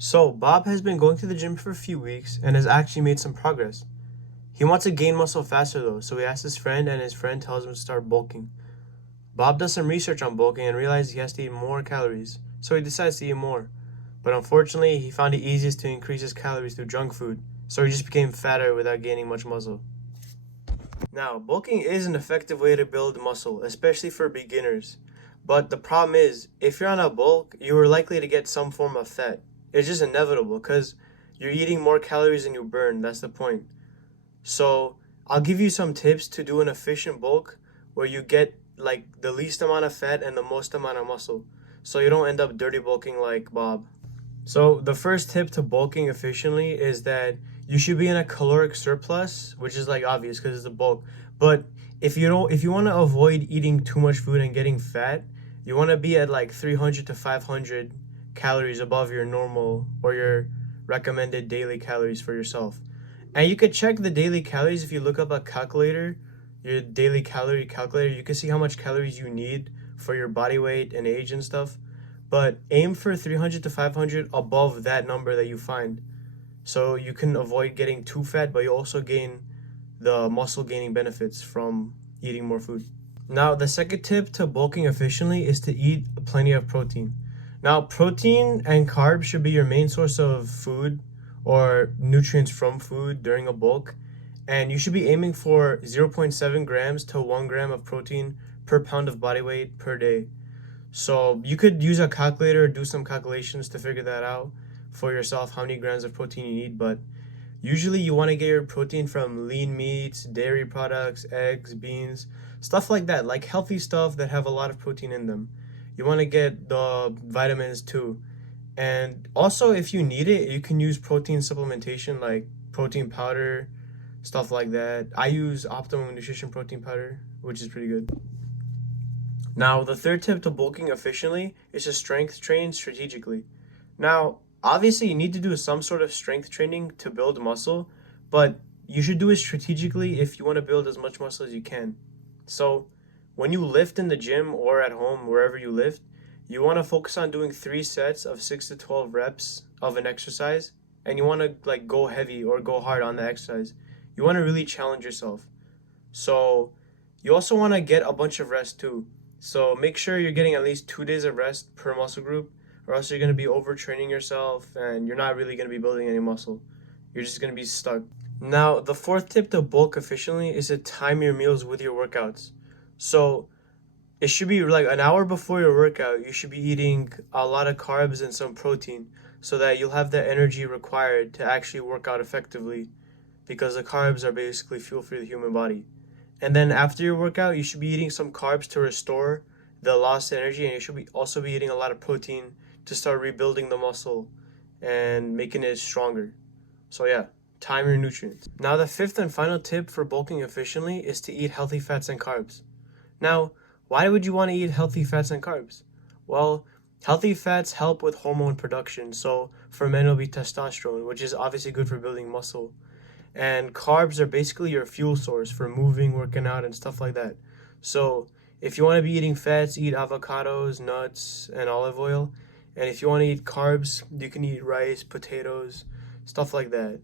So, Bob has been going to the gym for a few weeks and has actually made some progress. He wants to gain muscle faster though, so he asks his friend, and his friend tells him to start bulking. Bob does some research on bulking and realizes he has to eat more calories, so he decides to eat more. But unfortunately, he found it easiest to increase his calories through junk food, so he just became fatter without gaining much muscle. Now, bulking is an effective way to build muscle, especially for beginners. But the problem is, if you're on a bulk, you are likely to get some form of fat. It's just inevitable because you're eating more calories than you burn. That's the point. So, I'll give you some tips to do an efficient bulk where you get like the least amount of fat and the most amount of muscle. So you don't end up dirty bulking like Bob. So the first tip to bulking efficiently is that you should be in a caloric surplus, which is like obvious because it's a bulk. But if you want to avoid eating too much food and getting fat, you want to be at like 300 to 500 calories above your normal or your recommended daily calories for yourself. And you could check the daily calories if you look up a calculator, your daily calorie calculator. You can see how much calories you need for your body weight and age and stuff, but aim for 300 to 500 above that number that you find. So you can avoid getting too fat, but you also gain the muscle gaining benefits from eating more food. Now, the second tip to bulking efficiently is to eat plenty of protein. Now, protein and carbs should be your main source of food or nutrients from food during a bulk. And you should be aiming for 0.7 grams to 1 gram of protein per pound of body weight per day. So you could use a calculator, do some calculations to figure that out for yourself, how many grams of protein you need. But usually you want to get your protein from lean meats, dairy products, eggs, beans, stuff like that, like healthy stuff that have a lot of protein in them. You want to get the vitamins too. And also, if you need it, you can use protein supplementation like protein powder, stuff like that. I use Optimum Nutrition protein powder, which is pretty good. Now, the third tip to bulking efficiently is to strength train strategically. Now, obviously, you need to do some sort of strength training to build muscle, but you should do it strategically if you want to build as much muscle as you can. So, when you lift in the gym or at home, wherever you lift, you want to focus on doing 3 sets of 6 to 12 reps of an exercise, and you want to like go heavy or go hard on the exercise. You want to really challenge yourself. So, you also want to get a bunch of rest too. So make sure you're getting at least 2 days of rest per muscle group, or else you're going to be overtraining yourself and you're not really going to be building any muscle. You're just going to be stuck. Now, the fourth tip to bulk efficiently is to time your meals with your workouts. So it should be like an hour before your workout, you should be eating a lot of carbs and some protein so that you'll have the energy required to actually work out effectively because the carbs are basically fuel for the human body. And then after your workout, you should be eating some carbs to restore the lost energy, and you should be also be eating a lot of protein to start rebuilding the muscle and making it stronger. So yeah, time your nutrients. Now the fifth and final tip for bulking efficiently is to eat healthy fats and carbs. Now, why would you want to eat healthy fats and carbs? Well, healthy fats help with hormone production. So for men it'll be testosterone, which is obviously good for building muscle. And carbs are basically your fuel source for moving, working out, and stuff like that. So if you want to be eating fats, eat avocados, nuts, and olive oil. And if you want to eat carbs, you can eat rice, potatoes, stuff like that.